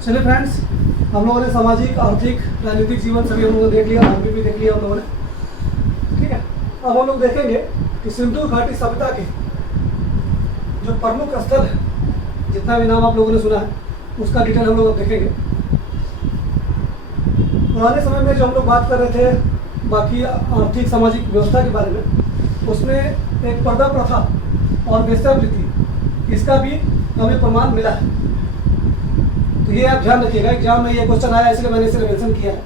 चलिए फ्रेंड्स, हम लोगों ने सामाजिक, आर्थिक, राजनीतिक जीवन सभी हम लोगों ने देख लिया, धार्मिक भी देख लिया हम लोगों ने। ठीक है, अब हम लोग देखेंगे कि सिंधु घाटी सभ्यता के जो प्रमुख स्थल है, जितना भी नाम आप लोगों ने सुना है उसका डिटेल हम लोग अब देखेंगे। पुराने समय में जो हम लोग बात कर रहे थे बाकी आर्थिक सामाजिक व्यवस्था के बारे में, उसमें एक पर्दा प्रथा और वेश्यावृत्ति, इसका भी हमें प्रमाण मिला है। तो ये आप ध्यान रखिएगा, एग्जाम में ये क्वेश्चन आया इसलिए मैंने इसे मेंशन किया है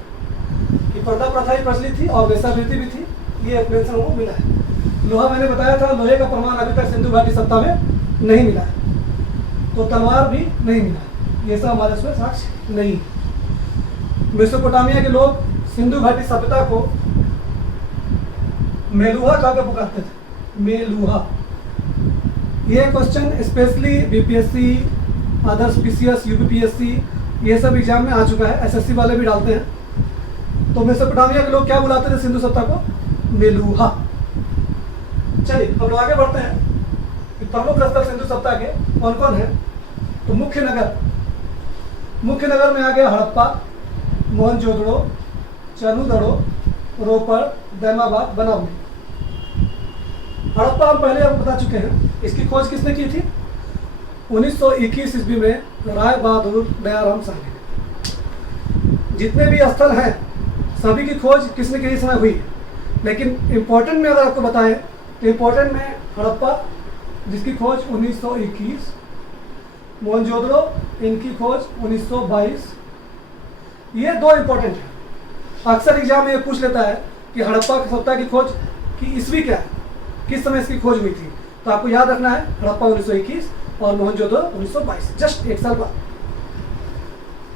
कि पर्दा प्रथा ही प्रचलित थी और वेश्यावृत्ति भी थी, ये मेंशन हमको मिला है। लोहा मैंने बताया था, लोहे का प्रमाण अभी तक सिंधु घाटी सभ्यता में नहीं मिला है, तो तलवार भी नहीं मिला है, ये सब हमारे उसमें साक्ष्य नहीं। मेसोपोटामिया के लोग सिंधु घाटी सभ्यता को मेलुहा कहा पुकारते थे, मेलुहा। ये क्वेश्चन स्पेशली बीपीएससी, आदर्श पीसीएस, यूपीपीएससी, ये सब एग्जाम में आ चुका है, एसएससी वाले भी डालते हैं। तो मेसोपोटामिया के लोग क्या बुलाते थे सिंधु सभ्यता को? मेलुहा। चलिए हम लोग आगे बढ़ते हैं कि प्रमुख स्थल सिंधु सभ्यता के कौन कौन है। तो मुख्य नगर में आ गया हड़प्पा, मोहनजोदड़ो, चनूदड़ो, रोपड़, दैमाबाद, बनावली। हड़प्पा हम पहले आपको बता चुके हैं, इसकी खोज किसने की थी? 1921 ईस्वी में राय बहादुर दयाराम साहनी ने। जितने भी स्थल हैं सभी की खोज किसने की इस समय हुई, लेकिन इम्पोर्टेंट में अगर आपको बताएं तो इम्पोर्टेंट में हड़प्पा, जिसकी खोज 1921, मोहनजोदड़ो, इनकी खोज 1922, ये दो इम्पोर्टेंट है। अक्सर एग्जाम में ये पूछ लेता है कि हड़प्पा सभ्यता की खोज की ईस्वी क्या है, किस समय इसकी खोज हुई थी। तो आपको याद रखना है हड़प्पा 1921 और मोहनजोदड़ो 1922, जस्ट एक साल बाद।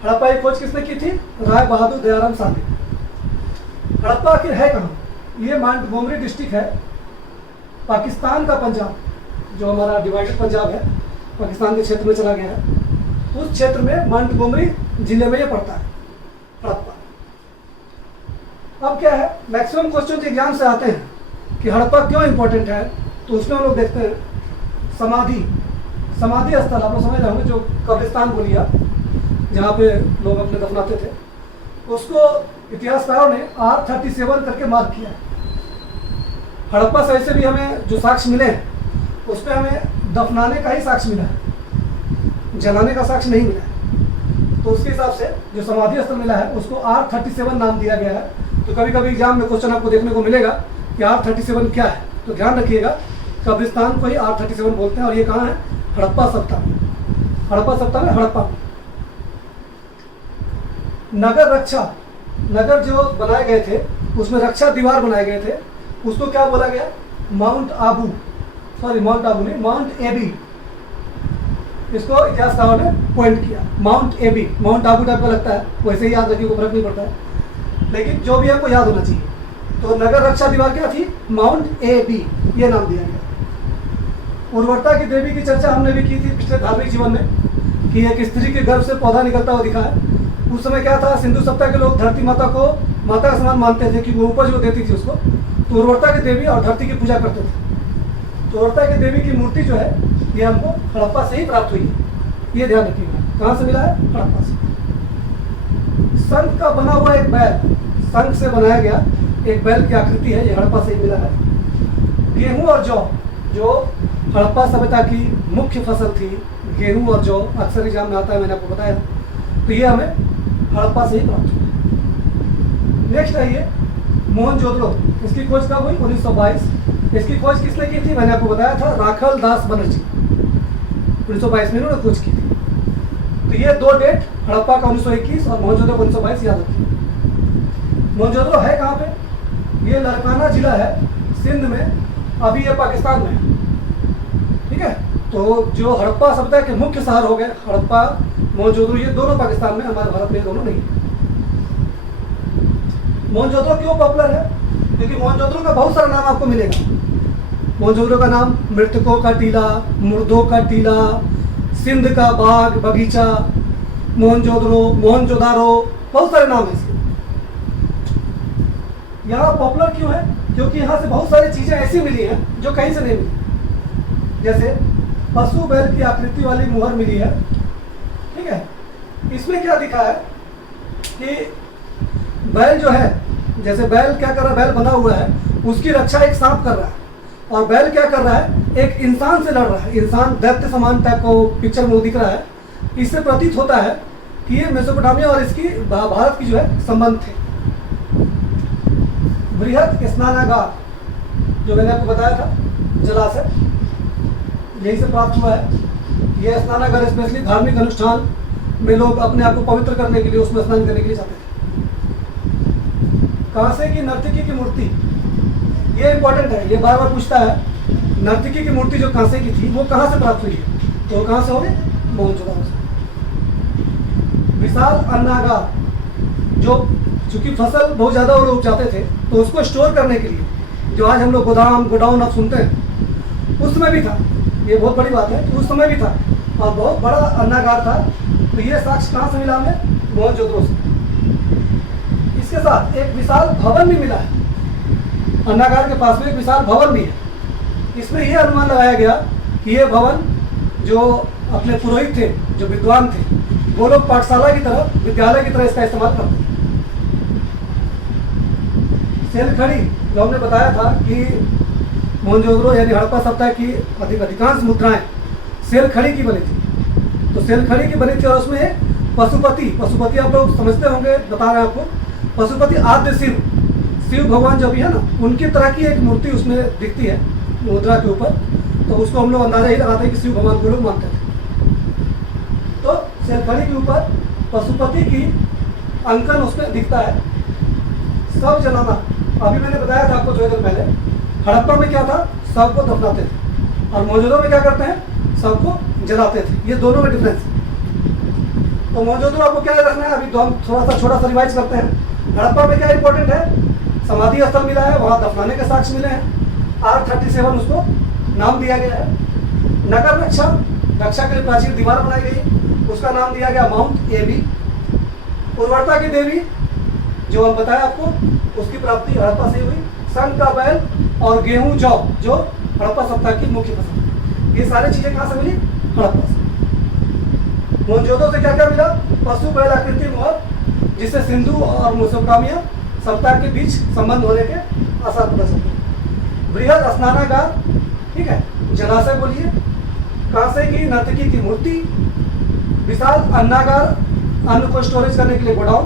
हड़प्पा की खोज किसने की थी? राय बहादुर दयाराम साहनी। हड़प्पा आखिर है कहाँ? ये मांटगोमरी डिस्ट्रिक्ट है, पाकिस्तान का पंजाब, जो हमारा डिवाइडेड पंजाब है, पाकिस्तान के क्षेत्र में चला गया है, उस क्षेत्र में मांटगोमरी जिले में ये पड़ता है हड़प्पा। अब क्या है, मैक्सिमम क्वेश्चन एग्जाम से आते हैं कि हड़प्पा क्यों इंपॉर्टेंट है, तो उसमें हम लोग देखते हैं समाधि स्थल, आप लोग समझ रहे होंगे, जो कब्रिस्तान को लिया जहाँ पे लोग अपने दफनाते थे, उसको इतिहासकारों ने R37 करके मार्क किया। हड़प्पा से ऐसे भी हमें जो साक्ष्य मिले हैं उस पर हमें दफनाने का ही साक्ष्य मिला है, जलाने का साक्ष्य नहीं मिला है। तो उसके हिसाब से जो समाधि स्थल मिला है उसको R37 नाम दिया गया है। तो कभी कभी एग्जाम में क्वेश्चन आपको देखने को मिलेगा कि R37 क्या है, तो ध्यान रखिएगा कब्रिस्तान को ही R37 बोलते हैं। और ये कहाँ है? हड़प्पा सभ्यता में, हड़प्पा। नगर जो बनाए गए थे उसमें रक्षा दीवार बनाए गए थे, उसको क्या बोला गया? माउंट आबू नहीं, इसको इतिहासकारों ने पॉइंट किया, माउंट आबू टाइप का लगता है, वैसे ही याद रखिए, कोई फर्क नहीं पड़ता है, लेकिन जो भी आपको याद होना चाहिए। तो नगर रक्षा दीवार क्या थी? माउंट एबी, ये नाम दिया गया। उर्वरता की देवी की चर्चा हमने भी की थी पिछले धार्मिक जीवन में, कि एक स्त्री के गर्भ से पौधा निकलता हुआ दिखा है। उस समय क्या था, सिंधु सभ्यता के लोग धरती माता को माता का समान मानते थे कि वो उपज वो देती थी उसको, तो उर्वरता की देवी और धरती की पूजा करते थे। तो उर्वरता की देवी की मूर्ति जो है ये हमको हड़प्पा से ही प्राप्त हुई है, ये ध्यान रखिएगा। कहाँ से मिला है? हड़प्पा से। शंख का बना हुआ एक बैल, शंख से बनाया गया एक बैल की आकृति है, ये हड़प्पा से ही मिला है। गेहूं और जौ, जो हड़प्पा सभ्यता की मुख्य फसल थी, गेहूं और जौ, अक्सर एग्जाम में आता है, मैंने आपको बताया। तो ये हमें हड़प्पा से ही प्राप्त हुआ। नेक्स्ट है ये मोहनजोदड़ो, इसकी खोज कब हुई? 1922। इसकी खोज किसने की थी? मैंने आपको बताया था, राखल दास बनर्जी, 1922 में इन्होंने खोज की थी। तो ये दो डेट, हड़प्पा का 1921 और मोहनजोदड़ो का 1922, याद रखिए। मोहनजोदड़ो है कहाँ पे? ये लड़काना जिला है, सिंध में, अभी ये पाकिस्तान में है। ठीक है, तो जो हड़प्पा सभ्यता के मुख्य शहर हो गए हड़प्पा, मोहनजोदड़ो, ये दोनों पाकिस्तान में, हमारे भारत में दोनों नहीं। मोहनजोदड़ो क्यों पॉपुलर है? क्योंकि मोहनजोदड़ो का बहुत सारा नाम आपको मिलेगा। मोहनजोदड़ो का नाम मृतकों का टीला, मुर्दों का टीला, सिंध का बाग बगीचा, मोहनजोदारो, बहुत सारे नाम है इसके। यहाँ पॉपुलर क्यों है? क्योंकि यहाँ से बहुत सारी चीजें ऐसी मिली हैं जो कहीं से नहीं मिली। जैसे पशु बैल की आकृति वाली मुहर मिली है, ठीक है, इसमें क्या दिखा है कि बैल जो है, जैसे बैल क्या कर रहा है, बैल बंधा हुआ है, उसकी रक्षा एक सांप कर रहा है, और बैल क्या कर रहा है, एक इंसान से लड़ रहा है। इंसान दैत्य समान टाइप को पिक्चर में दिख रहा है। इससे प्रतीत होता है कि ये मेसोपोटामिया और इसकी भारत की जो है संबंध थे। बृहद स्नानागार जो मैंने आपको बताया था, जलाशय, यही से प्राप्त हुआ है। यह स्नानागार स्पेशली धार्मिक अनुष्ठान में लोग अपने आप को पवित्र करने के लिए उसमें स्नान करने के लिए जाते थे। कांसे की नर्तकी की मूर्ति, ये इंपॉर्टेंट है, ये बार बार पूछता है। नर्तकी की मूर्ति जो कांसे की थी वो कहाँ से प्राप्त हुई है, तो कहाँ से होगी, मोहनजोदड़ो से। विशाल अन्नागार, जो चूंकि फसल बहुत ज़्यादा वो लोग उपजाते थे, तो उसको स्टोर करने के लिए, जो आज हम लोग गोदाम गोडाउन अब सुनते हैं, उस समय भी था। ये बहुत बड़ी बात है, उस समय भी था और बहुत बड़ा अन्नागार था। तो ये साक्ष्य कहाँ से मिला हमें, मोहनजोदड़ो से। इसके साथ एक विशाल भवन भी मिला है, अन्नागार के पास में एक विशाल भवन भी है। इसमें यह अनुमान लगाया गया कि ये भवन जो अपने पुरोहित थे, जो विद्वान थे, वो लोग पाठशाला की तरह, विद्यालय की तरह इसका इस्तेमाल करते थे। सेलखड़ी, जो हमने बताया था कि मोहनजोदड़ो यानी हड़प्पा सभ्यता की अधिकांश मुद्राएं सेलखड़ी की बनी थी। तो सेलखड़ी की बनी थी और उसमें पशुपति आप लोग समझते होंगे, बता रहे हैं आपको। पशुपति आद्य शिव भगवान जो भी है ना, उनकी तरह की एक मूर्ति उसमें दिखती है मुद्रा के ऊपर। तो उसको हम लोग अंदाजा ही लगाते हैं कि शिव भगवान को लोग मानते थे। तो सेलखड़ी के ऊपर पशुपति की अंकन उसमें दिखता है। शव जलाना, अभी मैंने बताया था आपको थोड़ी देर पहले, हड़प्पा में क्या था, शव को दफनाते थे, और मोहनजोदड़ो में क्या करते हैं, शव को जलाते थे। ये दोनों में डिफरेंस है। तो मोहनजोदड़ो आपको क्या रखना है, अभी तो हम थोड़ा सा छोटा सा रिवाइज करते हैं। हड़प्पा में क्या इंपॉर्टेंट है, समाधि स्थल मिला है, वहाँ दफनाने के साक्ष्य मिले हैं। R37 उसको नाम दिया गया है। नगर रक्षा के लिए प्राचीन दीवार बनाई गई, उसका नाम दिया गया माउंट एबी। उर्वरता की देवी जो हम बताया आपको, उसकी प्राप्ति हड़प्पा से हुई। संग का बैल और गेहूं जौ, जो हड़प्पा सभ्यता की मुख्य फसल, ये सारी चीजें कहाँ से मिली, हड़प्पा से। मोहनजोदड़ो से क्या क्या मिला, पशु बैल आकृति मोहर, जिससे सिंधु और मेसोपोटामिया सभ्यता के बीच संबंध होने के आसार पता चलते हैं। बृहद स्नानागार, ठीक है, जलाशय बोलिए, कांसे की नर्तकी की मूर्ति, विशाल अन्नागार, अन्न को स्टोरेज करने के लिए गोडाउन,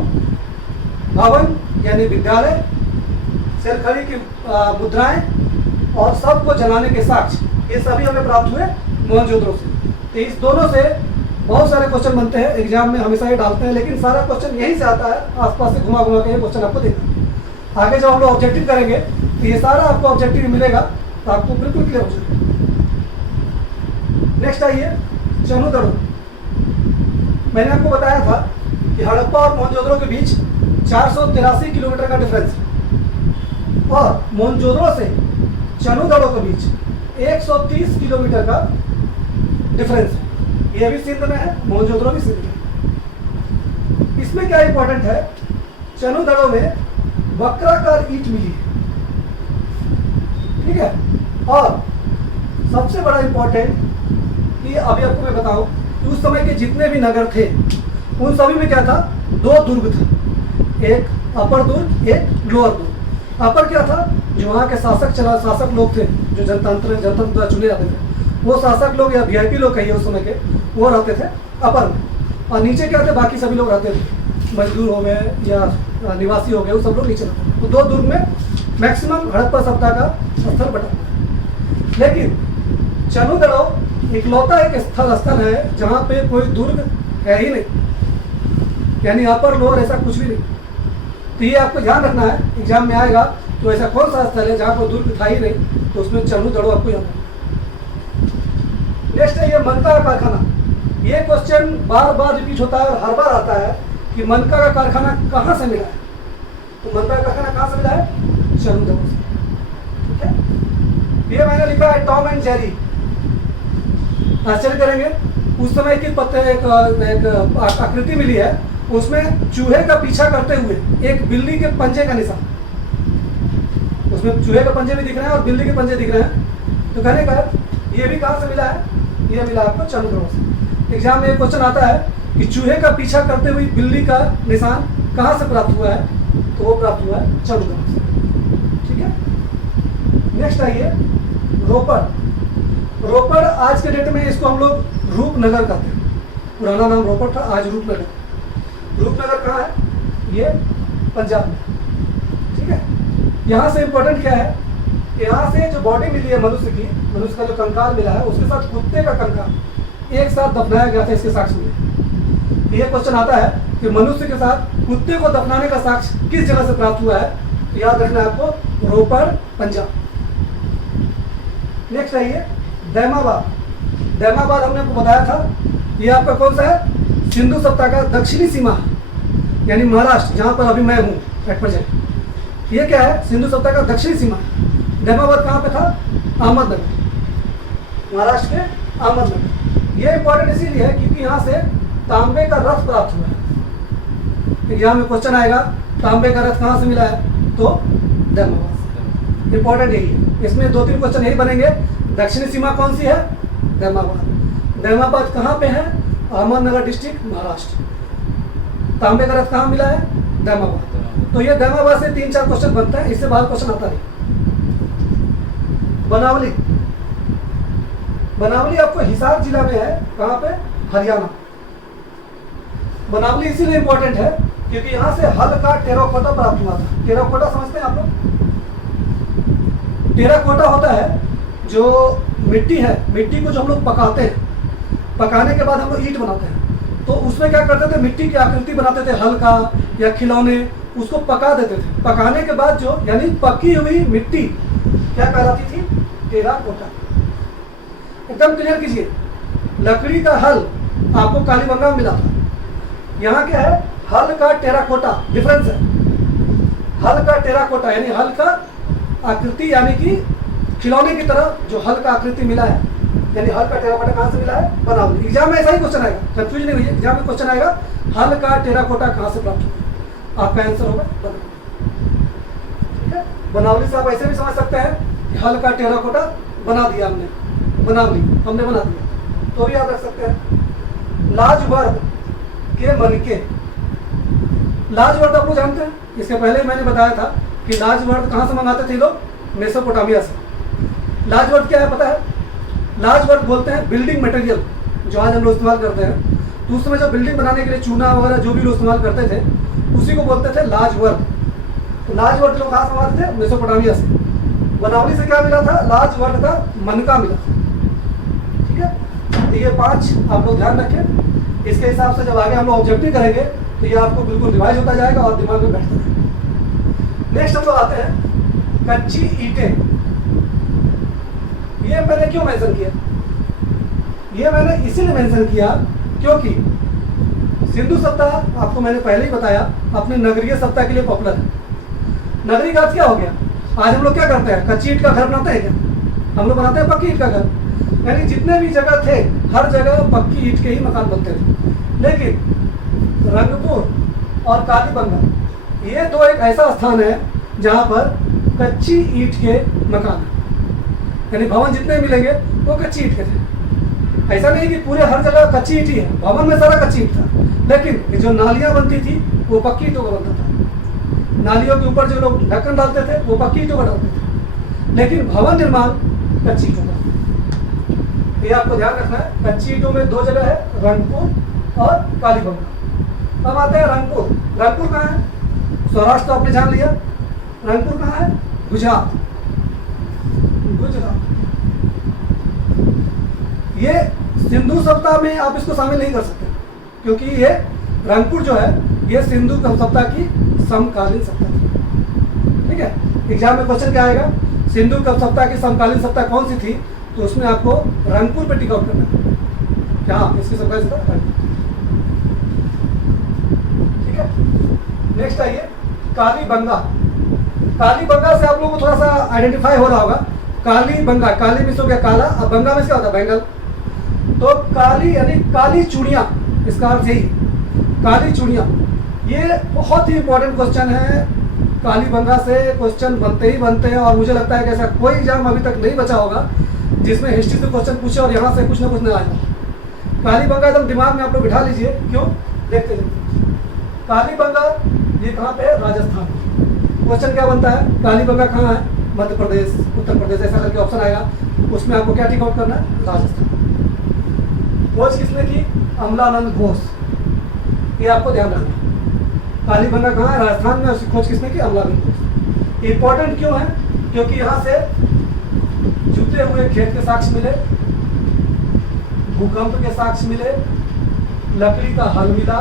भवन यानी विद्यालय, सेलखड़ी की मुद्राएं और सबको जलाने के साक्ष्य, ये सभी हमें प्राप्त हुए मोहनजोदड़ो से। तो इस दोनों से बहुत सारे क्वेश्चन बनते हैं, एग्जाम में हमेशा ये डालते हैं, लेकिन सारा क्वेश्चन यहीं से आता है, आसपास से घुमा घुमा के ये क्वेश्चन आपको देना। आगे जब हम लोग ऑब्जेक्टिव करेंगे तो ये सारा आपको ऑब्जेक्टिव मिलेगा, तो आपको बिल्कुल क्लियर हो जाएगा। नेक्स्ट आइए, चनुदड़ो। मैंने आपको बताया था कि हड़प्पा और मोहनजोदड़ो के बीच 483 किलोमीटर का डिफरेंस है, और मोहनजोदड़ो से चनुदड़ो के बीच 130 किलोमीटर का डिफरेंस है। ये भी सिंध में है, मोहनजोदड़ो भी सिंध में है। इसमें क्या इंपॉर्टेंट है, चनुदड़ो में वक्राकार ईंट मिली है, ठीक है। और सबसे बड़ा इंपॉर्टेंट कि अभी आपको मैं बताऊं कि उस समय के जितने भी नगर थे, उन सभी में क्या था, दो दुर्ग थे, एक अपर दुर्ग, एक लोअर दुर्ग। अपर क्या था, जो वहाँ के शासक लोग थे, जो जनतंत्र चुने जाते थे, वो शासक लोग या वीआईपी लोग कहिए उस समय के, वो रहते थे अपर में। और नीचे क्या थे, बाकी सभी लोग रहते थे, मजदूर हो गए या निवासी हो गए, वो सब लोग नीचे रहते थे। तो दो दुर्ग में मैक्सिमम हड़प्पा सभ्यता का स्थल बटा हुआ है। लेकिन चनुदड़ो इकलौता एक स्थल है जहाँ पे कोई दुर्ग है ही नहीं, यानी अपर लोअर ऐसा कुछ भी नहीं। तो ये आपको ध्यान रखना है, एग्जाम में आएगा तो ऐसा कौन सा स्थल है जहाँ कोई दुर्ग था ही नहीं, तो उसमें चनुदड़ो आपको याद रखना। नेक्स्ट है ये मनका का कारखाना। ये क्वेश्चन बार बार रिपीट होता है और हर बार आता है कि मनका का कारखाना कहाँ से मिला है। तो मनका का कारखाना कहाँ से मिला है, चनुदड़ो से, ठीक है। ये मैंने लिखा है टॉम एंड जेरी। आश्चर्य करेंगे, उस समय की एक आकृति मिली है, उसमें चूहे का पीछा करते हुए एक बिल्ली के पंजे का निशान, उसमें चूहे के पंजे भी दिख रहे हैं और बिल्ली के पंजे दिख रहे हैं। तो कहने का ये भी कहाँ से मिला है, ये मिला आपको चनुदड़ो से। एग्जाम में एक क्वेश्चन आता है कि चूहे का पीछा करते हुए बिल्ली का निशान कहाँ से प्राप्त हुआ है, तो वो प्राप्त हुआ है चंद्रग्रहण से। ठीक है, नेक्स्ट आइए रोपड़। रोपड़ आज के डेट में इसको हम लोग रूपनगर कहते हैं, पुराना नाम रोपड़ था, आज रूपनगर। रूपनगर कहाँ है, ये पंजाब में। ठीक है, यहाँ से इम्पोर्टेंट क्या है, यहाँ से जो बॉडी मिली है मनुष्य की, मनुष्य का जो कंकाल मिला है उसके साथ कुत्ते का कंकाल एक साथ दफनाया गया था इसके साक्ष्य में। ये क्वेश्चन आता है कि मनुष्य के साथ कुत्ते को दफनाने का साक्ष्य किस जगह से प्राप्त हुआ है, याद रखना है आपको, रोपड़ पंजाब। नेक्स्ट आइए दैमाबाद। दैमाबाद हमने आपको बताया था, ये आपका कौन सा है, सिंधु सभ्यता का दक्षिणी सीमा है, यानी महाराष्ट्र, जहाँ पर अभी मैं हूँ एट प्रेजेंट। ये क्या है, सिंधु सभ्यता का दक्षिणी सीमा। दैमाबाद कहाँ पे था, अहमदनगर, महाराष्ट्र के अहमदनगर। ये इंपॉर्टेंट इसीलिए है क्योंकि यहाँ से तांबे का रथ प्राप्त हुआ है। एग्जाम में क्वेश्चन आएगा तांबे का रथ कहाँ से मिला है, तो दैमाबाद से। इंपॉर्टेंट यही है, इसमें 2-3 क्वेश्चन यही बनेंगे। दक्षिणी सीमा कौन सी है, दैमाबाद। दैमाबाद कहाँ पे है, अहमदनगर डिस्ट्रिक्ट, महाराष्ट्र। तांबे का रथ कहाँ मिला है, दैमाबाद। तो ये दैमाबाद से 3-4 क्वेश्चन बनते हैं, इससे बाहर क्वेश्चन आता नहीं। बनावली। बनावली आपको हिसार जिला में है, कहाँ पे, हरियाणा। बनावली इसीलिए इंपॉर्टेंट है क्योंकि यहाँ से हल का टेराकोटा प्राप्त हुआ था। टेराकोटा समझते हैं आप लोग, टेराकोटा होता है जो मिट्टी है, मिट्टी को जो हम लोग पकाते हैं, पकाने के बाद हम लोग ईंट बनाते हैं, तो उसमें क्या करते थे, मिट्टी की आकृति बनाते थे, हल का या खिलौने, उसको पका देते थे। पकाने के बाद जो, यानी पकी हुई मिट्टी क्या कहलाती थी, टेराकोटा। एकदम क्लियर कीजिए, लकड़ी का हल आपको कालीबंगा में मिला था, यहाँ क्या है, हल का टेराकोटा, डिफरेंस है। हल का टेराकोटा यानी हल का आकृति, यानी कि खिलौने की तरह जो हल का आकृति मिला है, यानी हल का टेराकोटा कहाँ से मिला है, बनावली। एग्जाम में ऐसा ही क्वेश्चन आएगा, कंफ्यूज नहीं हुई, एग्जाम में क्वेश्चन आएगा हल का टेराकोटा कहाँ से प्राप्त हुआ, आपका आंसर होगा बनावली। ठीक है, बनावली से आप ऐसे भी समझ सकते हैं कि हल का टेराकोटा बना दिया हमने, बनावली हमने बना दिया, तो भी याद रख सकते हैं। लाजवर्द के मनके। लाजवर्द आप लोग जानते हैं, इसके पहले मैंने बताया था कि लाजवर्द कहाँ से मंगाते थे लोग, मेसोपोटामिया से। लाजवर्द क्या है पता है, लाजवर्द बोलते हैं बिल्डिंग मटेरियल, जो आज हम लोग इस्तेमाल करते हैं। तो उस समय जो बिल्डिंग बनाने के लिए चूना वगैरह जो भी लोग इस्तेमाल करते थे, उसी को बोलते थे लाजवर्द। तो लाजवर्द लोग कहाँ से मंगाते थे, मेसोपोटामिया से। बनावली से क्या मिला था, लाजवर्द का मनका मिला। ठीक है, तो ये 5 आप लोग ध्यान रखें, इसके हिसाब से जब आगे हम लोग ऑब्जेक्टिव करेंगे तो ये आपको बिल्कुल रिवाइज होता जाएगा और दिमाग में बैठता है। नेक्स्ट हम लोग आते हैं कच्ची ईंटें। ये मैंने क्यों मेंशन किया, ये मैंने इसीलिए मेंशन किया क्योंकि सिंधु सभ्यता आपको मैंने पहले ही बताया अपनी नगरीय सभ्यता के लिए पॉपुलर है। नगरीय का अर्थ क्या हो गया, आज हम लोग क्या करते हैं, कच्ची ईंट का घर बनाते हैं क्या, हम लोग बनाते हैं पक्की ईंट का घर। यानी जितने भी जगह थे हर जगह पक्की ईंट के ही मकान बनते थे। लेकिन रंगपुर और कालीबंगा ये 2 एक ऐसा स्थान है जहाँ पर कच्ची ईंट के मकान हैं, यानी भवन जितने मिलेंगे वो कच्ची ईंट के थे। ऐसा नहीं कि पूरे हर जगह कच्ची ईंट ही है, भवन में सारा कच्ची ईंट था, लेकिन जो नालियाँ बनती थी वो पक्की ईंटों का बनता था। नालियों के ऊपर जो लोग ढक्कन डालते थे वो पक्की ईंटों का डालते थे, लेकिन भवन निर्माण कच्ची ईंटों का। ये आपको ध्यान रखना है, कच्ची ईंटों में 2 जगह है, रंगपुर और कालीबंगा। अब आते हैं रंगपुर। रंगपुर कहाँ है, सौराष्ट्र तो आपने जान लिया, रंगपुर कहाँ है, गुजरात। गुजरात ये सिंधु सभ्यता में आप इसको शामिल नहीं कर सकते क्योंकि ये रंगपुर जो है ये सिंधु सभ्यता की समकालीन सभ्यता थी। ठीक है, एग्जाम में क्वेश्चन क्या आएगा, सिंधु सभ्यता की समकालीन सभ्यता कौन सी थी, तो उसमें आपको रंगपुर पे टिक आउट करना है, क्या इसकी समकालीन सभ्यता। ठीक है, नेक्स्ट आइए कालीबंगा। कालीबंगा से आप लोगों को थोड़ा सा आइडेंटिफाई हो रहा होगा, कालीबंगा, काली मिस हो गया काला, अब बंगा में क्या होता है, बैंगल। तो काली यानी काली चूड़ियाँ, इसका अर्थ यही, काली चूड़ियाँ। ये बहुत ही इंपॉर्टेंट क्वेश्चन है, कालीबंगा से क्वेश्चन बनते ही बनते हैं, और मुझे लगता है कि ऐसा कोई एग्जाम अभी तक नहीं बचा होगा जिसमें हिस्ट्री से क्वेश्चन पूछे और यहाँ से कुछ ना कुछ ना आए। कालीबंगा एकदम दिमाग में आप लोग बिठा लीजिए, क्यों देखते हैं। कालीबंगा ये कहाँ पे है? राजस्थान। क्वेश्चन क्या बनता है? कालीबंगा कहाँ है? मध्य प्रदेश, उत्तर प्रदेश, ऐसा करके ऑप्शन आएगा, उसमें आपको क्या टिक आउट करना है? राजस्थान। खोज किसने की? अमलानंद घोष, ये आपको ध्यान रखना। कालीबंगा कहाँ है? राजस्थान में, उसकी खोज किसने की? अमलानंद घोष। इंपॉर्टेंट क्यों है? क्योंकि यहाँ से जुते हुए खेत के साक्ष्य मिले, भूकंप के साक्ष्य मिले, लकड़ी का हल मिला,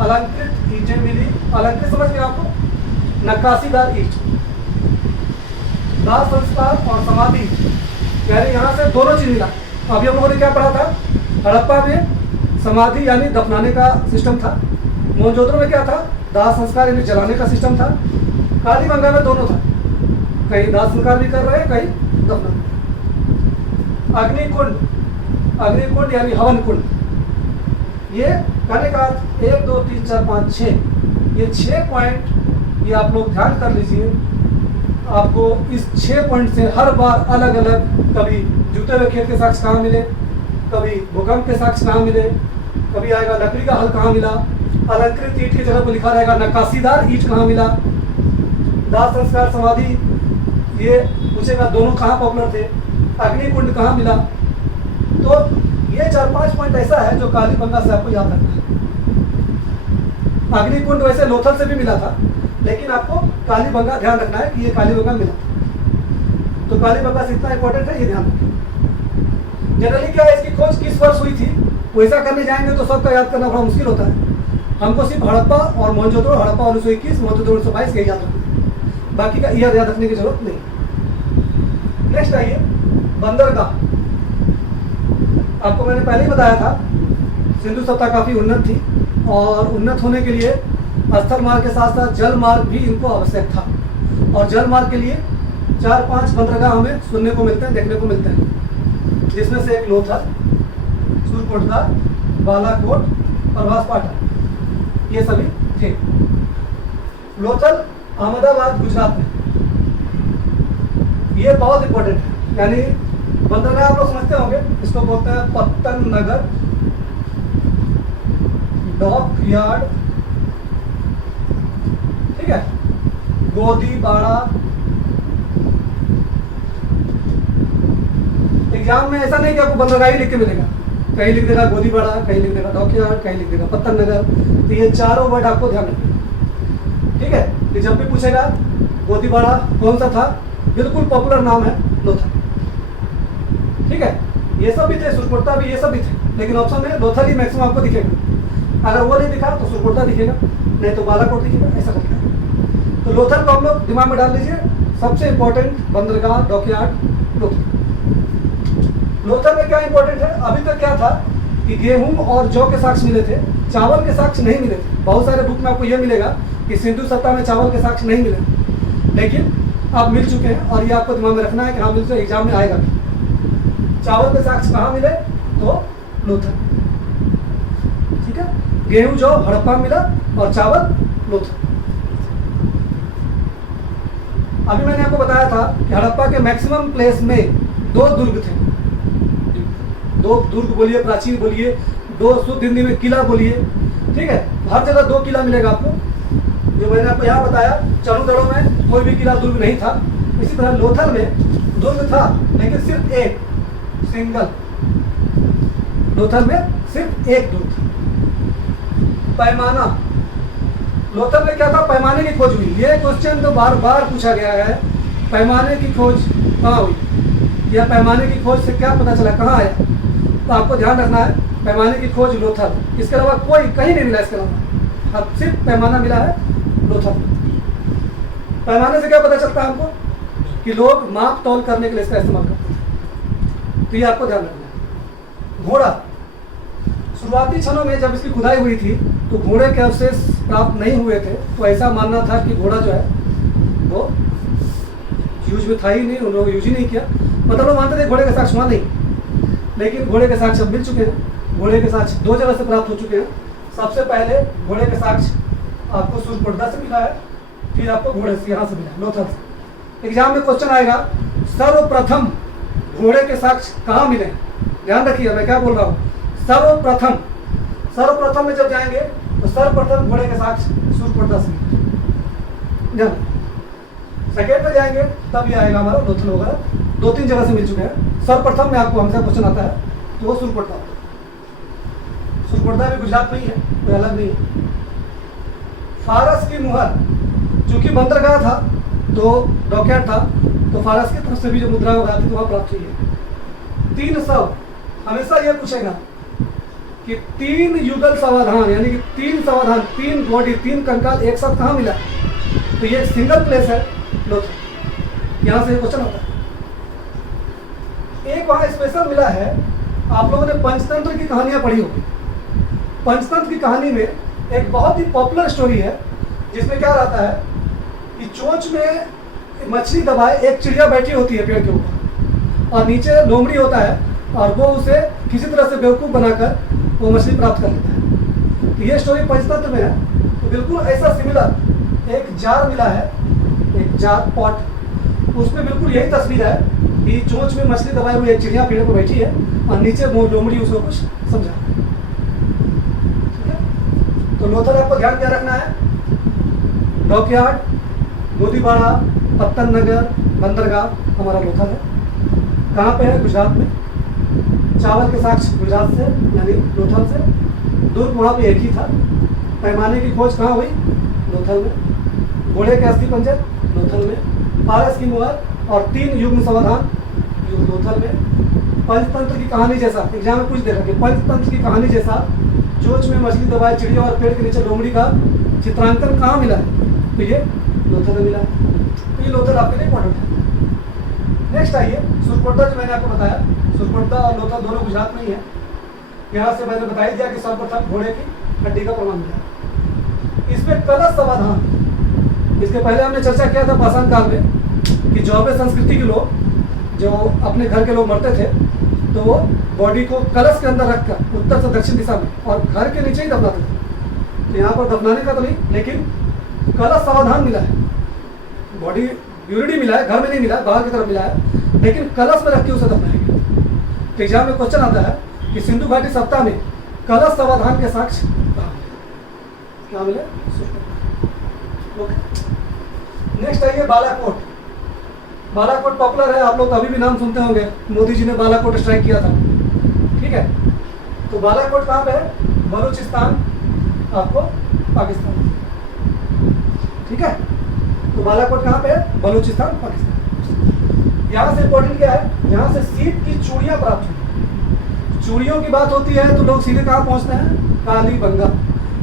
अलंकृत ईंटें मिली। अलंकृत समझ गए आपको? नक्काशीदार ईंट। दाह संस्कार और समाधि, यानी यहाँ से दोनों चीज मिला। अभी हम लोगों ने क्या पढ़ा था? हड़प्पा में समाधि यानी दफनाने का सिस्टम था, मोहनजोदड़ो में क्या था? दाह संस्कार यानी जलाने का सिस्टम था। कालीबंगा में दोनों था, कहीं दाह संस्कार भी कर रहे हैं, कहीं दफना। अग्निकुंड, अग्निकुंड यानी हवन कुंड, ये कहने का 1 2 3 4 5 6, ये 6 पॉइंट, ये आप लोग ध्यान कर लीजिए। आपको इस 6 पॉइंट से हर बार अलग अलग, कभी जूते हुए खेत के साक्ष्य कहाँ मिले, कभी भूकंप के साक्ष्य कहाँ मिले, कभी आएगा लकड़ी का हल कहाँ मिला, अलंकृत ईंट की जगह पर लिखा रहेगा नक्काशीदार ईंट कहाँ मिला, दाह संस्कार समाधि, ये पूछेगा दोनों कहाँ पॉपुलर थे, अग्निकुंड कहाँ मिला। तो ये 4-5 पॉइंट ऐसा है जो कालीबंगा से आपको याद रखना है। अग्निकुंड वैसे लोथल से भी मिला था, लेकिन आपको कालीबंगा ध्यान रखना है कि ये कालीबंगा मिला। तो कालीबंगा से इतना इंपॉर्टेंट है, ये ध्यान रखें। जनरली क्या है, इसकी खोज किस वर्ष हुई थी, वैसा करने जाएंगे तो सबका याद करना बड़ा मुश्किल होता है। हमको सिर्फ हड़प्पा और मोहनजोदड़ो, हड़प्पा 1921, मोहनजोदड़ो 1922 यही याद रखना, बाकी का याद रखने की जरूरत नहीं। नेक्स्ट आइए, बंदरगाह। आपको मैंने पहले ही बताया था, सिंधु सभ्यता काफी उन्नत थी, और उन्नत होने के लिए स्थल मार्ग के साथ साथ जल मार्ग भी इनको आवश्यक था। और जल मार्ग के लिए 4-5 बंदरगाह हमें सुनने को मिलते हैं, देखने को मिलते हैं, जिसमें से एक लोथल, सूरकोटदा, बालाकोट, प्रभास पाटन, ये सभी थे। लोथल अहमदाबाद गुजरात में, ये बहुत इंपॉर्टेंट है। यानी बंदरगाह आप लोग समझते होंगे, इसको बोलते हैं पत्तन नगर, डॉक यार्ड, ठीक है, गोदीबाड़ा। एग्जाम में ऐसा नहीं कि आपको बंदरगाह ही लिख के मिलेगा, कहीं लिख देगा गोदीबाड़ा, कहीं लिख देगा डॉक यार्ड, कहीं लिख देगा पत्तन नगर। तो ये चारों वर्ड आपको ध्यान रखना, ठीक है। कि जब भी पूछेगा गोदीबाड़ा कौन सा था, बिल्कुल पॉपुलर नाम है लोथल, ठीक है। ये सब भी थे, सुरकोटदा भी, ये सब भी थे, लेकिन ऑप्शन में लोथल ही मैक्सिमम आपको दिखेगा। अगर वो नहीं दिखा तो सुरकोटदा दिखेगा, नहीं तो बालाकोट दिखेगा, ऐसा करके। तो लोथल को आप लोग दिमाग में डाल लीजिए, सबसे इंपॉर्टेंट बंदरगाह, डॉकयार्ड, लोथल। लोथल में क्या इंपॉर्टेंट है, अभी तक क्या था कि गेहूं और जौ के साक्ष्य मिले थे, चावल के साक्ष्य नहीं मिले थे। बहुत सारे बुक में आपको यह मिलेगा कि सिंधु सभ्यता में चावल के साक्ष्य नहीं मिले, लेकिन अब मिल चुके हैं, और ये आपको दिमाग में रखना है कि हाँ मिल चुके, एग्जाम में आएगा भी। चावल के साक्ष्य कहाँ मिले, तो लोथल, ठीक है। गेहूं जौ हड़प्पा मिला, और चावल लोथल। अभी मैंने आपको बताया था कि हड़प्पा के मैक्सिमम प्लेस में 2 दुर्ग थे, 2 दुर्ग बोलिए, प्राचीन बोलिए, 2 शुद्ध हिंदी में किला बोलिए, ठीक है। हर जगह 2 किला मिलेगा आपको। जो मैंने आपको यहाँ बताया, चरुदड़ों में कोई भी किला दुर्ग नहीं था। इसी तरह लोथल में दुर्ग था, लेकिन सिर्फ एक, सिंगल। लोथल में सिर्फ एक दुर्ग था। पैमाना, लोथल में क्या था, पैमाने की खोज हुई। ये क्वेश्चन तो बार बार पूछा गया है, पैमाने की खोज कहाँ हुई, या पैमाने की खोज से क्या पता चला, कहाँ आया। तो आपको ध्यान रखना है, पैमाने की खोज लोथल, इसके अलावा कोई कहीं नहीं मिला। इसके अलावा अब सिर्फ पैमाना मिला है लोथल। पैमाने से क्या पता चलता है हमको, कि लोग माप तौल करने के लिए इसका इस्तेमाल करते हैं। तो ये आपको ध्यान रखना है। घोड़ा, शुरुआती क्षणों में जब इसकी खुदाई हुई थी तो घोड़े के अवशेष प्राप्त नहीं हुए थे, तो ऐसा मानना था कि घोड़ा जो है वो यूज में था ही नहीं, उन लोगों यूज ही नहीं किया। मतलब लोग मानते थे घोड़े के साक्ष्य वहाँ नहीं, लेकिन घोड़े के साक्ष्य अब मिल चुके हैं। घोड़े के साक्ष्य 2 जगह से प्राप्त हो चुके हैं। सबसे पहले घोड़े के साक्ष्य आपको सूरकोटदा से मिला है, फिर आपको घोड़े से यहाँ से मिला, लोथल से। एग्जाम में क्वेश्चन आएगा, सर्वप्रथम घोड़े के साक्ष्य कहाँ मिले। ध्यान रखिए मैं क्या बोल रहा हूँ, सर्वप्रथम सर्वप्रथम में जब जाएंगे तो सर्वप्रथम घोड़े के साक्ष सूर्यप्रदा समिति जाना। सेकेंड में जाएंगे तब ये आएगा हमारा लोथल वगैरह, 2-3 जगह से मिल चुके हैं। सर्वप्रथम में आपको हमसे क्वेश्चन आता है तो वो सूर्यप्रदा। सूर्यप्रदा भी गुजरात में ही है, कोई अलग नहीं है। फारस की मुहर, चूंकि बंदरगाह था तो डॉकयार्ड था, तो फारस की तरफ से भी जो मुद्रा वगैरह थी तो वहाँ प्राप्त हुई है। 3 शव, हमेशा ये पूछेगा कि 3 युगल समाधान, यानी कि 3 समाधान, 3 बॉडी, 3 कंकाल एक साथ कहाँ मिला, तो ये सिंगल प्लेस है लोथल, यहाँ से क्वेश्चन आता है। एक वहाँ स्पेशल मिला है, आप लोगों ने पंचतंत्र की कहानियां पढ़ी होगी। पंचतंत्र की कहानी में एक बहुत ही पॉपुलर स्टोरी है जिसमें क्या रहता है कि चोंच में मछली दबाए एक चिड़िया बैठी होती है पेड़ के ऊपर, और नीचे लोमड़ी होता है, और वो उसे किसी तरह से बेवकूफ़ बनाकर वो मछली प्राप्त कर लेता है। तो ये स्टोरी पंचतंत्र में है। तो बिल्कुल ऐसा सिमिलर एक जार मिला है, एक जार पॉट, उसमें बिल्कुल यही तस्वीर है कि चोंच में मछली दबाई हुई एक चिड़िया पेड़ पर बैठी है और नीचे वो लोमड़ी उसको कुछ समझा। तो लोथल आपको ध्यान क्या रखना है, डॉकयार्ड, गोदीबाड़ा, पत्तन नगर, बंदरगाह हमारा लोथल है। कहाँ पे है, गुजरात में। चावल के साक्ष्य गुजरात से यानी लोथल से। दुर्ग वहाँ पे एक ही था। पैमाने की खोज कहाँ हुई, लोथल में। घोड़े के अस्थि पंजर लोथल में। फारस की मुहर और 3 युग्म समाधान लोथल में। पंचतंत्र की कहानी जैसा, एग्जाम में पूछ देगा कि पंचतंत्र की कहानी जैसा चोंच में मछली दबाए चिड़िया और पेड़ के नीचे लोमड़ी का चित्रांकन कहाँ मिला है, तो ये लोथल में मिला है। तो ये लोथल आपके लिए इंपॉर्टेंट है। नेक्स्ट आइए, सूर्यप्रदा जो मैंने आपको बताया, सूर्यप्रदा और लोथल दोनों गुजरात में ही है। यहाँ से मैंने बता दिया कि सर्वप्रथम घोड़े की हड्डी का प्रमाण मिला। इसमें कलश समाधान, इसके पहले हमने चर्चा किया था पाषाण काल में कि जौबे संस्कृति के लोग जो अपने घर के लोग मरते थे तो वो बॉडी को कलश के अंदर रखकर उत्तर से दक्षिण दिशा में और घर के नीचे ही दफनाते थे। तो यहाँ पर दफनाने का तो नहीं, लेकिन कलश समाधान मिला है। बॉडी यूरिडी मिला है, घर में नहीं मिला, बाहर की तरफ मिला है, लेकिन कलश में रख के उसे दफनाएंगे। तो एग्जाम में क्वेश्चन आता है कि सिंधु घाटी सप्ताह में कलश समाधान के साक्ष्य क्या मिले। ओके, नेक्स्ट आइए बालाकोट। बालाकोट पॉपुलर है, आप लोग अभी भी नाम सुनते होंगे, मोदी जी ने बालाकोट स्ट्राइक किया था। ठीक है, तो बालाकोट कहाँ पे है, बलूचिस्तान, आपको पाकिस्तान। ठीक है, तो बालाकोट कहाँ पे है, बलूचिस्तान, पाकिस्तान। यहाँ से इंपॉर्टेंट क्या है, यहाँ से सीप की चूड़ियाँ प्राप्त हुई। चूड़ियों की बात होती है तो लोग सीधे कहाँ पहुँचते हैं, कालीबंगा।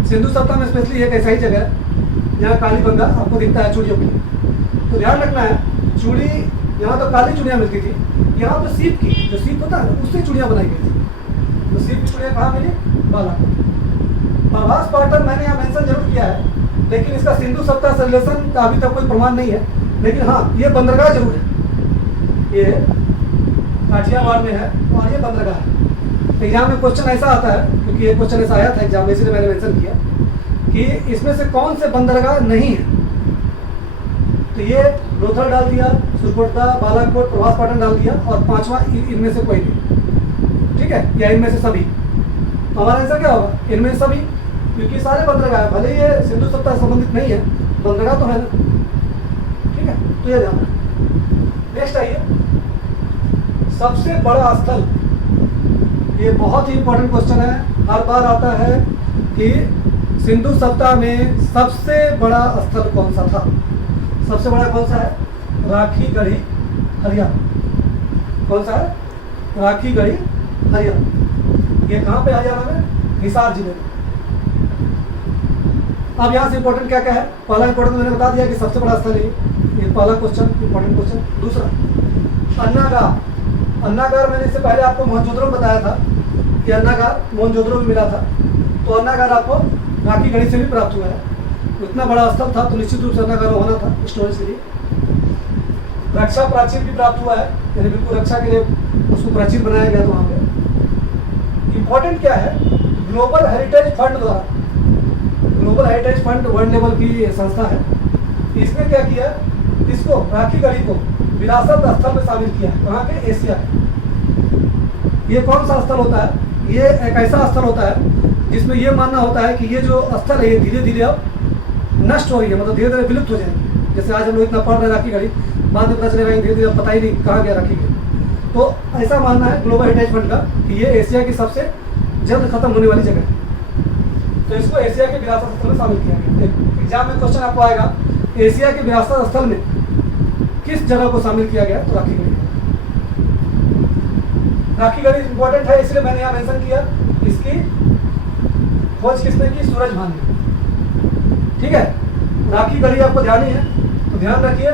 सिंधु सप्ताह में स्पेशली एक ऐसा ही जगह है जहाँ कालीबंगा आपको दिखता है चूड़ियों के लिए। तो ध्यान रखना है, चूड़ी यहाँ तो काली चूड़ियाँ मिलती थी, यहाँ तो सीप की, जो सीप होता है उससे चूड़ियाँ बनाई गई थी। तो सीप की चूड़ियाँ कहाँ मिली, बालाकोट। प्रभास पाटन मैंने यहाँ मेंशन जरूर किया है, लेकिन इसका सिंधु सप्ताह से रिलेशन का अभी तक कोई प्रमाण नहीं है। लेकिन हाँ, ये बंदरगाह जरूर है, ये काठियावाड़ में है और ये बंदरगाह है। एग्जाम में क्वेश्चन ऐसा आता है, क्योंकि ये क्वेश्चन ऐसा आया था एग्जाम में, इसलिए मैंने मेंशन किया कि इसमें से कौन से बंदरगाह नहीं है। तो ये लोथल डाल दिया, सूर्यप्रदा, बालाकोट, प्रभास पाटन डाल दिया, और 5वां इनमें से कोई नहीं। ठीक है, या इनमें से सभी। हमारा आंसर क्या होगा, इनमें से सभी, क्योंकि सारे बंदरगाह है, भले ये सिंधु सप्ताह संबंधित नहीं है, बंदरगाह तो है ना। ठीक है, तो ये ध्यान रखना। नेक्स्ट आइए, सबसे बड़ा स्थल। ये बहुत ही इंपॉर्टेंट क्वेश्चन है, हर बार आता है कि सिंधु सप्ताह में सबसे बड़ा स्थल कौन सा था। सबसे बड़ा कौन सा है, राखी गढ़ी हरियाणा। कौन सा है, राखी गढ़ी हरियाणा। ये कहाँ पे हरियाणा में, हिसार जिले में। अब यहाँ से इंपॉर्टेंट क्या क्या है, पहला इंपॉर्टेंट मैंने बता दिया कि सबसे बड़ा स्थल है ये पहला क्वेश्चन, इंपॉर्टेंट क्वेश्चन। दूसरा, अन्नागार। अन्नागार मैंने इससे पहले आपको मोहनजोदड़ो में बताया था कि अन्नागार मोहनजोदड़ो में मिला था। तो अन्नागार आपको राखी गढ़ी से भी प्राप्त हुआ है। इतना बड़ा स्थल था तो निश्चित रूप से अन्नागार होना था स्टोरेज के लिए। रक्षा प्राचीर भी प्राप्त हुआ है, यानी बिल्कुल रक्षा के लिए उसको प्राचीर बनाया गया था वहाँ पे। इम्पोर्टेंट क्या है, ग्लोबल हेरिटेज फंड द्वारा, global heritage fund world level की संस्था है, इसने क्या किया, इसको राखी गढ़ी को विरासत स्थल में शामिल किया है। कहाँ के, एशिया। ये कौन सा स्थल होता है, ये एक ऐसा स्थल होता है जिसमें ये मानना होता है कि ये जो स्थल है ये धीरे धीरे अब नष्ट हो रही है, मतलब धीरे धीरे विलुप्त हो जाएगी। जैसे आज हम लोग इतना पढ़ रहे राखी गढ़ी, बाद में पता चलेगा धीरे धीरे पता ही नहीं कहाँ गया राखी गढ़ी। तो ऐसा मानना है ग्लोबल हेरिटेज फंड का कि ये एशिया की सबसे जल्द खत्म होने वाली जगह है। तो इसको एशिया के विरासत स्थल में शामिल किया गया। एग्जाम में क्वेश्चन आपको आएगा एशिया के विरासत स्थल में किस जगह को शामिल किया गया, तो राखी गढ़ी। राखी गढ़ी इंपॉर्टेंट है इसलिए मैंने यहाँ मेंशन किया। इसकी खोज किसने की? सूरज भान ने। ठीक है, राखी गढ़ी आपको ध्यान ही है तो ध्यान रखिए।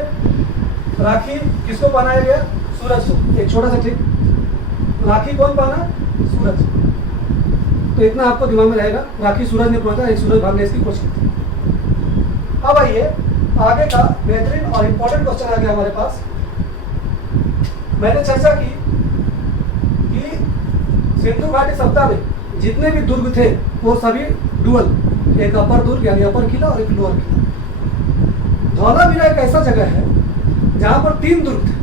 राखी किसको पहनाया गया? सूरज को। एक छोटा सा ट्रिक, राखी कौन पहना? सूरज। तो इतना आपको दिमाग में रहेगा, राखी सूरज ने पहुंचा, एक सूरज भान ने इसकी खोज की थी। अब आइए आगे का बेहतरीन और इम्पोर्टेंट क्वेश्चन आ गया हमारे पास। मैंने चर्चा की कि सिंधु घाटी सप्ताह में जितने भी दुर्ग थे वो सभी डुअल, एक अपर दुर्ग यानी अपर किला और एक लोअर किला। धौलावीरा एक ऐसा जगह है जहां पर 3 दुर्ग थे।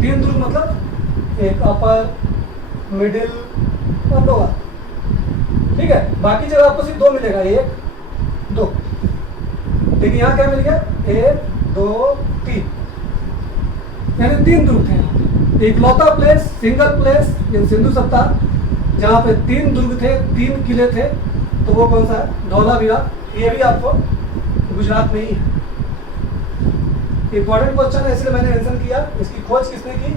3 दुर्ग मतलब एक अपर, मिडिल और लोअर। ठीक है, बाकी जगह आपको सिर्फ 2 मिलेगा, 1 2। लेकिन यहाँ क्या मिल गया? 1 2 3, यानी 3 दुर्ग थे। इकलौता place, single place in Sindhu सप्ताह जहाँ पे 3 दुर्ग थे, 3 किले थे, तो वो कौन सा है? धौलावीरा। ये भी आपको गुजरात में ही है। इंपॉर्टेंट क्वेश्चन है इसलिए मैंने मेंशन किया। इसकी खोज किसने की?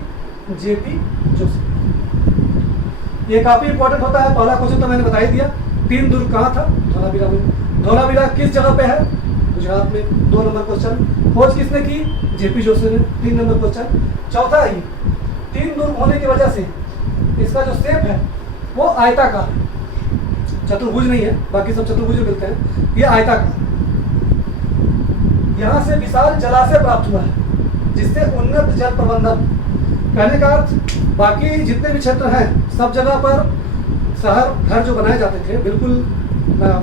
JP Joseph. ये काफी इंपॉर्टेंट होता है। पहला क्वेश्चन तो मैंने बता ही दिया, 3 दुर्ग कहाँ था? धौलावीरा में। धौलावीरा किस जगह पे है? गुजरात में। 2 नंबर क्वेश्चन। खोज किसने की? जेपी जोसेफ ने। 3 नंबर क्वेश्चन। चौथा ही 3 दुर्ग होने की वजह से इसका जो शेप है वो आयताकार है, चतुर्भुज नहीं है, बाकी सब चतुर्भुज मिलते हैं, ये आयताकार। यहाँ से विशाल जलाशय प्राप्त हुआ है जिससे उन्नत जल प्रबंधन, कहने का अर्थ बाकी जितने भी क्षेत्र हैं सब जगह पर शहर घर जो बनाए जाते थे बिल्कुल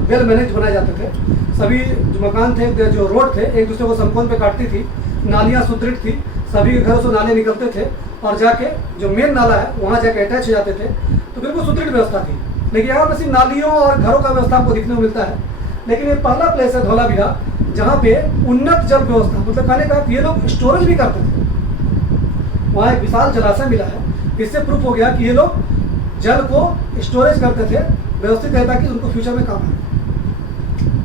वेल मैनेज बनाए जाते थे। सभी जो मकान थे, जो रोड थे, एक दूसरे को समकोण पे काटती थी, नालियाँ सुदृढ़ थी, सभी के घरों से नाले निकलते थे और जाके जो मेन नाला है वहाँ जाके अटैच हो जाते थे, तो बिल्कुल सुदृढ़ व्यवस्था थी। लेकिन यहाँ पर सिर्फ नालियों और घरों का व्यवस्था आपको दिखने को मिलता है। लेकिन ये पहला प्लेस है धौलावीरा जहाँ पे उन्नत जल व्यवस्था, मतलब कहने का ये लोग स्टोरेज भी करते थे। वहाँ एक विशाल जलाशय मिला है, इससे प्रूफ हो गया कि ये लोग जल को स्टोरेज करते थे, व्यवस्थित रहता कि उनको फ्यूचर में काम आए।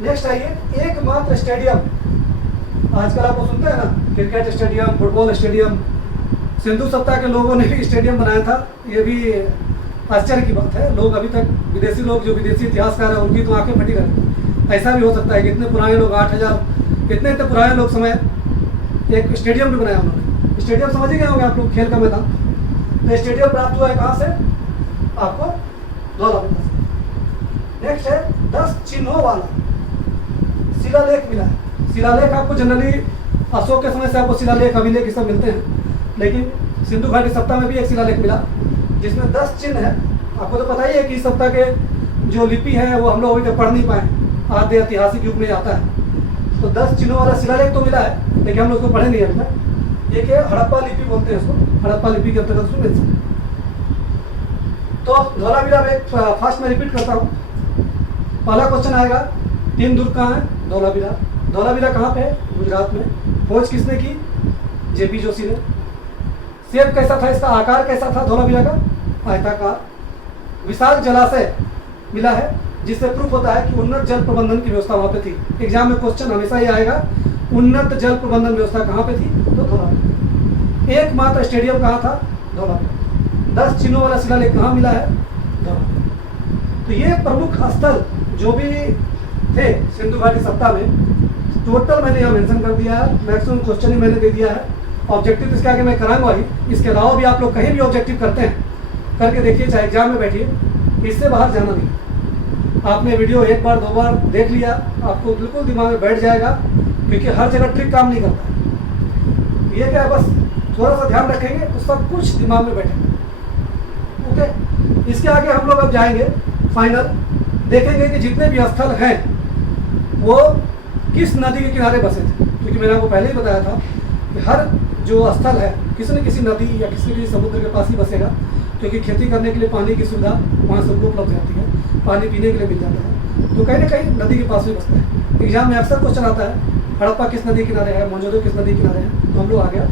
नेक्स्ट आइए, एकमात्र स्टेडियम। आजकल आपको सुनते हैं ना, cricket stadium, football stadium. Sindhu सप्ताह के लोगों ने भी स्टेडियम बनाया था, ये भी आश्चर्य की बात है। लोग अभी तक विदेशी लोग, जो विदेशी इतिहासकार है, उनकी तो आंखें फटी रहती। ऐसा भी हो सकता है कि इतने पुराने लोग 8000 इतने पुराने लोग समय एक स्टेडियम भी बनाया उन्होंने। स्टेडियम समझ ही गए होंगे आप लोग, खेल का मैदान। तो स्टेडियम प्राप्त हुआ है कहाँ से? आपको धौलावीरा से। नेक्स्ट है 10 चिन्हों वाला शिलालेख मिला है। शिलालेख आपको जनरली अशोक के समय से आपको शिलालेख, अभिलेख ये सब मिलते हैं, लेकिन सिंधु घाटी सप्ताह में भी एक शिलालेख मिला जिसमें 10 चिन्ह है। आपको तो पता ही है कि इस सप्ताह के जो लिपि है वो हम लोग अभी तक पढ़ नहीं पाए, आद्य ऐतिहासिक युग में आता है। तो 10 चिन्हों वाला शिलालेख तो मिला है, लेकिन हम लोग उसको पढ़े नहीं अभी तक। एक है हड़प्पा लिपि बोलते हैं उसको, हड़प्पा लिपि के अंतर्गत उसको मिल सकते हैं। तो धौलावीरा में फास्ट में रिपीट करता हूँ। पहला क्वेश्चन आएगा, 3 दुर्ग कहाँ है? धौलावीरा। धौलावीरा कहाँ पे है? गुजरात में। खोज किसने की? जेपी जोशी ने। शेप कैसा था इसका, आकार कैसा था धौलावीरा का? आयताकार। विशाल जलाशय मिला है जिससे प्रूफ होता है कि उन्नत जल प्रबंधन की व्यवस्था वहाँ पे थी। एग्जाम में क्वेश्चन हमेशा ही आएगा, उन्नत जल प्रबंधन व्यवस्था कहाँ पे थी? तो धौलावीरा। एकमात्र स्टेडियम कहाँ था? धौलावीरा। 10 चिन्हों वाला शिलालेख कहाँ मिला है? धौलावीरा। तो ये प्रमुख स्थल जो भी थे सिंधु घाटी सप्ताह में, टोटल मैंने यहाँ मेंशन कर दिया है। मैक्सिमम क्वेश्चन ही मैंने दे दिया है। ऑब्जेक्टिव इसके आगे मैं कराऊंगा ही। इसके अलावा भी आप लोग कहीं भी ऑब्जेक्टिव करते हैं, करके देखिए, चाहे एग्जाम में बैठिए, इससे बाहर जाना नहीं। आपने वीडियो 1 बार 2 बार देख लिया, आपको बिल्कुल दिमाग में बैठ जाएगा, क्योंकि हर जगह ट्रिक काम नहीं करता है। ये क्या है, बस थोड़ा सा ध्यान रखेंगे तो सब कुछ दिमाग में बैठेगा। ओके, इसके आगे हम लोग अब जाएंगे फाइनल, देखेंगे कि जितने भी स्थल हैं वो किस नदी के किनारे बसे थे। क्योंकि मैंने आपको पहले ही बताया था कि हर जो स्थल है किसी न किसी नदी या किसी भी समुद्र के पास ही बसेगा, क्योंकि खेती करने के लिए पानी की सुविधा वहाँ सबको उपलब्ध रहती है, पानी पीने के लिए मिल जाता है, तो कहीं ना कहीं नदी के पास भी बसता है। एग्जाम में अक्सर क्वेश्चन आता है हड़प्पा किस नदी किनारे है, मोहनजोदड़ो किस नदी किनारे है, तो हम लोग आ गया